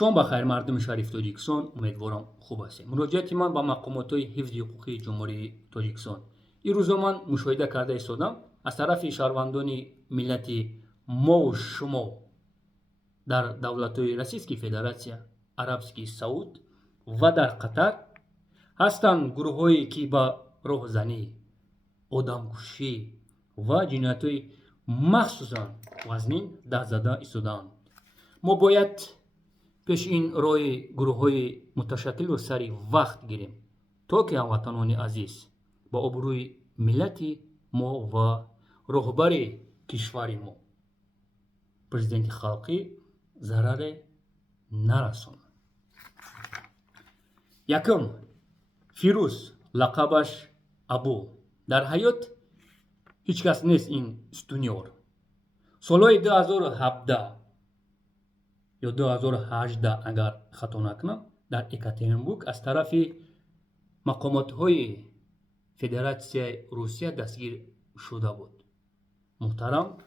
شما بخیر مردم شریف تاجیکستان، امیدوارم خوب هستید. مراجعت من به مقامات حفظ حقوق جمهوری تاجیکستان. این روزا من مشاهده کرده ایستادم از طرف شهروندان ملت ما و شما در دولت‌های روسیه فدراسیون عربسکی سعود و در قطر هستند گروه‌هایی که با راهزنی، آدمکشی و جنایت‌های مخصوصاً وزنین دست زده ایستادند. ما باید پیش این راه گروه‌های متشکل رو سری وقت گیریم تا که هموطنان عزیز با آبروی ملت ما و رهبر کشور ما پرزیدنت خلقی ضرر نرسانند. یکم، فیروز لقبش ابو در حیات هیچ کس نیست این استونیار. سالهای 2017 یا 2018 اگر خطا نکنم در екатеринбург از طرف مقامات فدراسیون روسیه دستگیر شده بود. محترم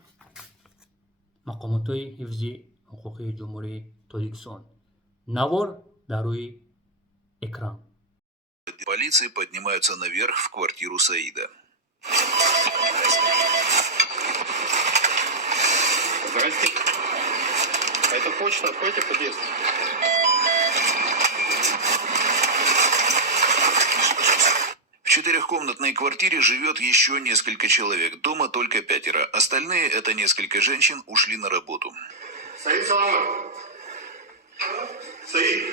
مقامات حفظ حقوق جمهوری تاجیکستان، навор در روی اکران. Полиции поднимаются наверх в квартиру Саида. Здрасте. Это почта, откройте подъезд. В четырехкомнатной квартире живет еще несколько человек. Дома только 5. Остальные, это несколько женщин, ушли на работу. Саид, салам. Саид.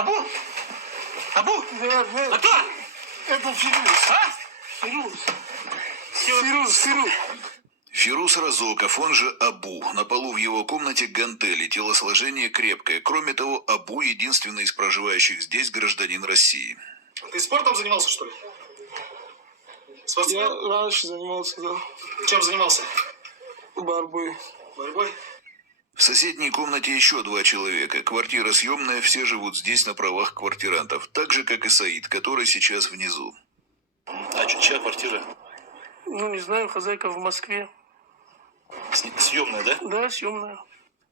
Абу? Абу? А кто? Это Фирус. А? Фирус. Фирус Разоков, он же Абу. На полу в его комнате гантели, телосложение крепкое. Кроме того, Абу единственный из проживающих здесь гражданин России. Ты спортом занимался, что ли? Я Спортсмен? раньше занимался, да, Чем занимался? борьбой. Борьбой? В соседней комнате еще 2 человека. Квартира съемная, все живут здесь на правах квартирантов. Так же, как и Саид, который сейчас внизу. А чья квартира? Ну, не знаю, хозяйка в Москве. Съемная, да? Да, съемная.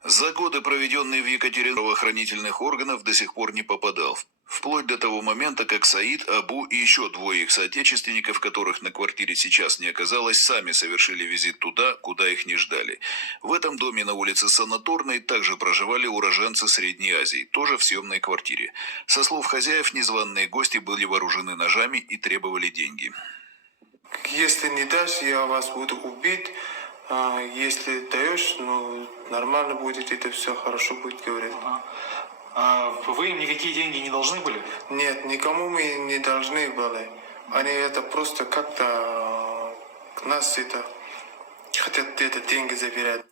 За годы, проведенные в Екатеринбурге, правоохранительных органов до сих пор не попадал. Вплоть до того момента, как Саид, Абу и еще 2 их соотечественников, которых на квартире сейчас не оказалось, сами совершили визит туда, куда их не ждали. В этом доме на улице Санаторной также проживали уроженцы Средней Азии, тоже в съемной квартире. Со слов хозяев, незваные гости были вооружены ножами и требовали деньги. Если не дашь, я вас буду убить. Если даешь, ну, нормально будет, это все хорошо будет, говорить. А вы им никакие деньги не должны были? Нет, никому мы не должны были. Они это просто как-то нас это хотят это деньги забирать.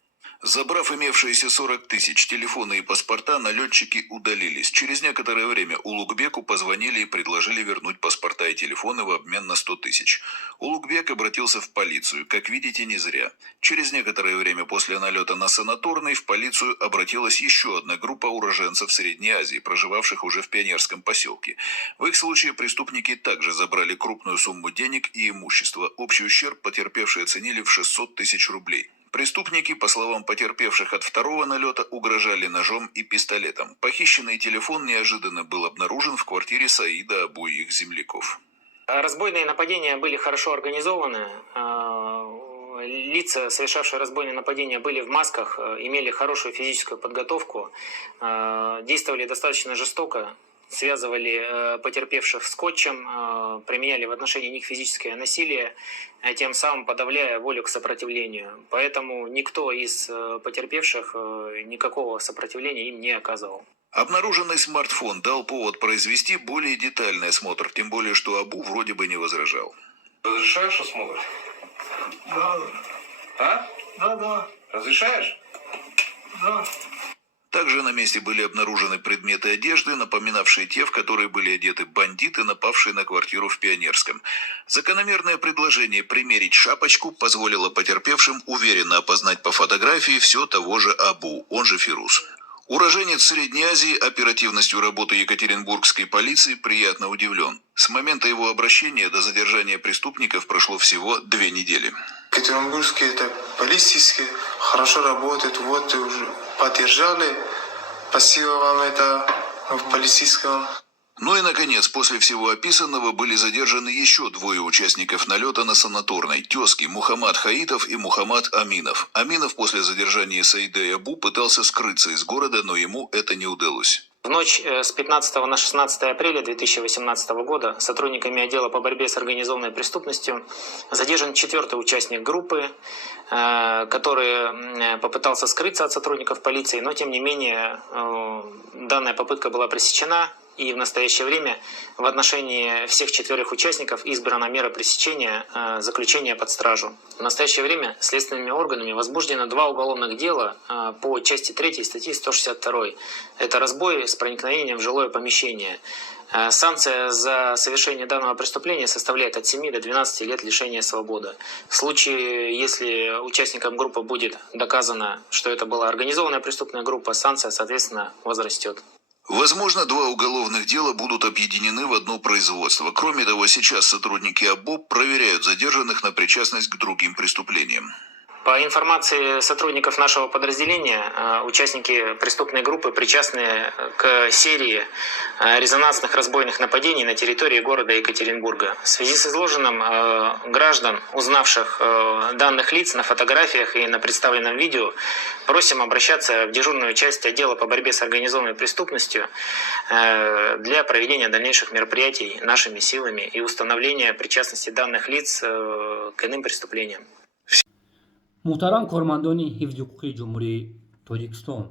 Забрав имевшиеся 40 тысяч, телефоны и паспорта, налетчики удалились. Через некоторое время Улугбеку позвонили и предложили вернуть паспорта и телефоны в обмен на 100 тысяч. Улугбек обратился в полицию, как видите, не зря. Через некоторое время после налета на Санаторный в полицию обратилась еще одна группа уроженцев Средней Азии, проживавших уже в пионерском поселке. В их случае преступники также забрали крупную сумму денег и имущества. Общий ущерб потерпевшие оценили в 600 тысяч рублей. Преступники, по словам потерпевших от второго налета, угрожали ножом и пистолетом. Похищенный телефон неожиданно был обнаружен в квартире Саида, Абу и их земляков. Разбойные нападения были хорошо организованы. Лица, совершавшие разбойные нападения, были в масках, имели хорошую физическую подготовку, действовали достаточно жестоко, связывали потерпевших скотчем, применяли в отношении них физическое насилие, тем самым подавляя волю к сопротивлению. Поэтому никто из потерпевших никакого сопротивления им не оказывал. Обнаруженный смартфон дал повод произвести более детальный осмотр, тем более, что Абу вроде бы не возражал. Разрешаешь осмотр? Да, А? да. Разрешаешь? Да. Также на месте были обнаружены предметы одежды, напоминавшие те, в которые были одеты бандиты, напавшие на квартиру в Пионерском. Закономерное предложение примерить шапочку позволило потерпевшим уверенно опознать по фотографии все того же Абу, он же Фирус. Уроженец Средней Азии оперативностью работы екатеринбургской полиции приятно удивлен. С момента его обращения до задержания преступников прошло всего 2 недели. Екатеринбургские это полицейские хорошо работают, вот уже поддержали. Спасибо вам это в полицейском. Ну и, наконец, после всего описанного были задержаны еще 2 участников налета на Санаторной. Тезки Мухаммад Хаитов и Мухаммад Аминов. Аминов после задержания Саида и Абу пытался скрыться из города, но ему это не удалось. В ночь с 15 на 16 апреля 2018 года сотрудниками отдела по борьбе с организованной преступностью задержан 4-й участник группы, который попытался скрыться от сотрудников полиции, но тем не менее данная попытка была пресечена. И в настоящее время в отношении всех 4 участников избрана мера пресечения заключения под стражу. В настоящее время следственными органами возбуждено 2 уголовных дела по части 3 статьи 162. Это разбой с проникновением в жилое помещение. Санкция за совершение данного преступления составляет от 7 до 12 лет лишения свободы. В случае, если участникам группы будет доказано, что это была организованная преступная группа, санкция, соответственно, возрастет. Возможно, 2 уголовных дела будут объединены в одно производство. Кроме того, сейчас сотрудники АБОП проверяют задержанных на причастность к другим преступлениям. По информации сотрудников нашего подразделения, участники преступной группы причастны к серии резонансных разбойных нападений на территории города Екатеринбурга. В связи с изложенным, граждан, узнавших данных лиц на фотографиях и на представленном видео, просим обращаться в дежурную часть отдела по борьбе с организованной преступностью для проведения дальнейших мероприятий нашими силами и установления причастности данных лиц к иным преступлениям. муҳтарам кормандони ҳифзи ҳуқуқи ҷумҳурии тоҷикистон,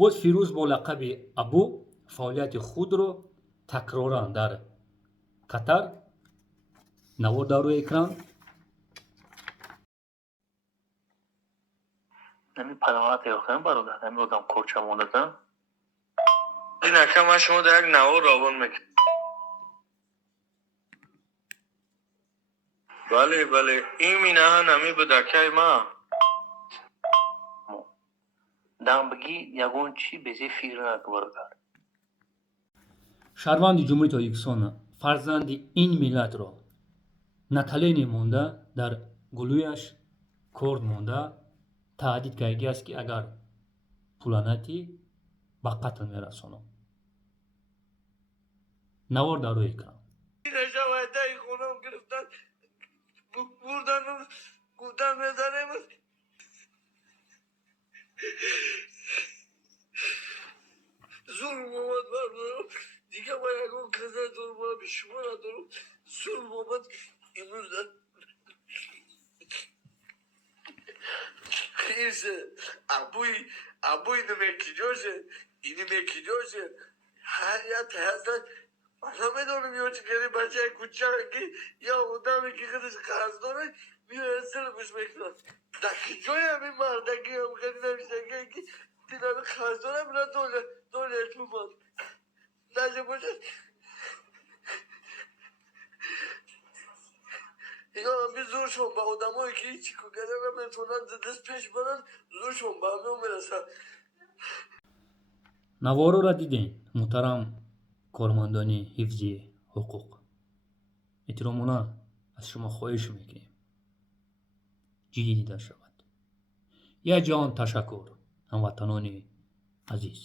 боз фирӯз бо лақаби Абу фаъолияти худро такроран дар Катар навор дар рӯи экран. نمی پیامت یاخیم برادر نمی آدم کوچه موندن این اکم من شما در یک نوار رابون میکنم بله این می نه نمی به دکه ما دم بگی یگون چی بزی فیلم نکن برادر шаҳрванди ҷумҳурии Тоҷикистон фарзанди ин миллатро наталени монда дар гулӯяш корд монда таҳдид кардааст ки агар пула надиҳӣ ба қатл мерасонам. навор дар рӯи экран. نشوایده ای خونم گرفتن بردن گفتن بزنیم ظلم آمد بردارم دیگه با یکون کسه ظلم آمد به شما ندارم ظلم آمد امروز خیرسه ابوی اینی مکیجاشه هر یا تحصیل من میدونم یا چکری بچه کوچه که یا آدمی که خودش قرض داره میاد سرمش میکنن دکی جای همین مردکی هم خیلی نمیشه که دیدم قرض داره میره دولت میماد نجه باشه یا همی زور شون با آدمایی که هیچی کگره و میتونن دست پیش برن زور شون با همه میرسن наворро дидем муҳтарам кормандони ҳифзи ҳуқуқ, эҳтиромона аз шумо хоҳиш мекунем ҷиддӣ дида шавад. як ҷаҳон ташаккур ҳамватанони азиз.